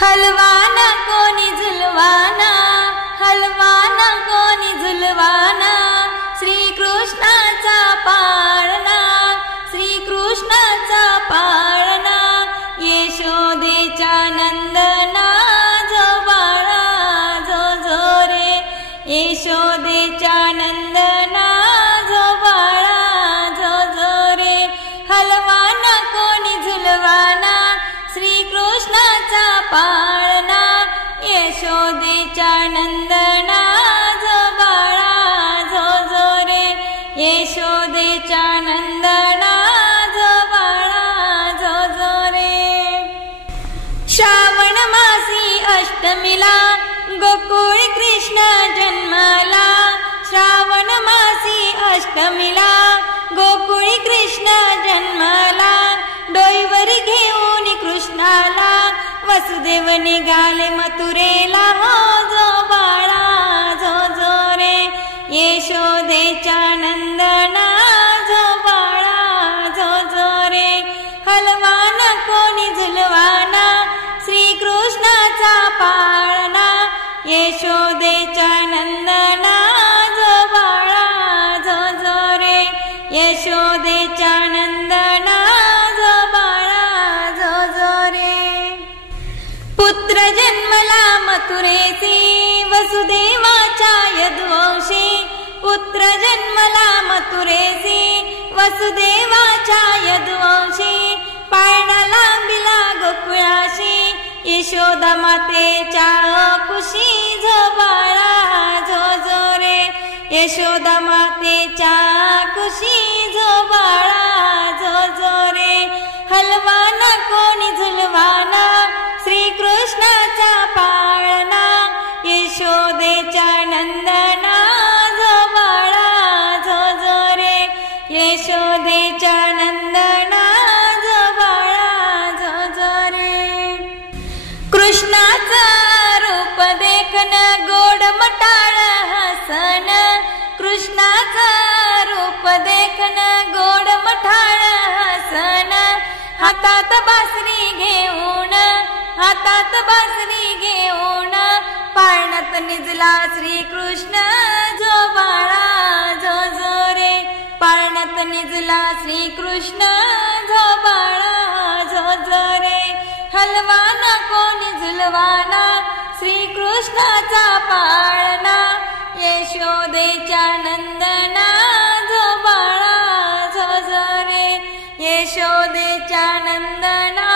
हलवाना कोणी झुलवाना, हलवाना कोणी झुलवाना, श्रीकृष्णाचा पाळणा, श्रीकृष्णाचा पाळणा, यशोदेच्या नंदना जो बाळा जो जो रे, यशोदेच्या नंदना जो बाळा जो जो रे, हलवाना कोणी झुलवाना, श्रीकृष्णाचा पाळणा, यशोदेच्या नंदना जो बाळा जो जो रे, यशोदेच्या नंदना जो बाळा जो जो रे. श्रावण मासी अष्टमीला गोकुळी कृष्ण जन्मला, श्रावण मासी अष्टमीला गोकुळी कृष्ण जन्मला, डोईवर घेऊन कृष्णाला वसुदेव निघाले मथुरेला हो जो बाळा जो जो रे, यशोदेच्या नंदना जो बाळा जो जो रे, हलवाना कोणी झुलवाना, श्रीकृष्णाचा पाळणा, यशोदेच्या नंदना जो बाळा जो जो रे, यशोदेच्या नंदना जो बाळा जो जो रे. पुत्र जन्मला मथुरेसी वसुदेवाच्या यदुवंशी, पुत्र जन्मला मथुरेसी वसुदेवाच्या यदुवंशी, पाळण्याला बिला गोकुळाशी, यशोदा मातेच्या कुशी जो बाळा जो जो रे, यशोदा मातेच्या कुशी जो बाळा जो जो रे, हलवाना कोणी झुलवाना, श्रीकृष्णाचा पाळणा, यशोदेच्या नंदना जो बाळा जो जो रे, यशोदेच्या नंदना जो बाळा जो जो रे. कृष्णाचं रूप देखन गोड मटाळ हसन, कृष्णाचं रूप देखन गोड मटाळ हसन, हातात बासरी घेऊन, हातात बासरी घेऊन, पाळण्यात निजला श्रीकृष्ण जो बाळा जो जो रे, पाळण्यात निजला श्रीकृष्ण जो बाळा जो जो रे, हलवाना कोणी झुलवाना, श्रीकृष्णाचा पाळणा, यशोदेच्या नंदना जो बाळा जो जो रे, यशोदेच्या नंदना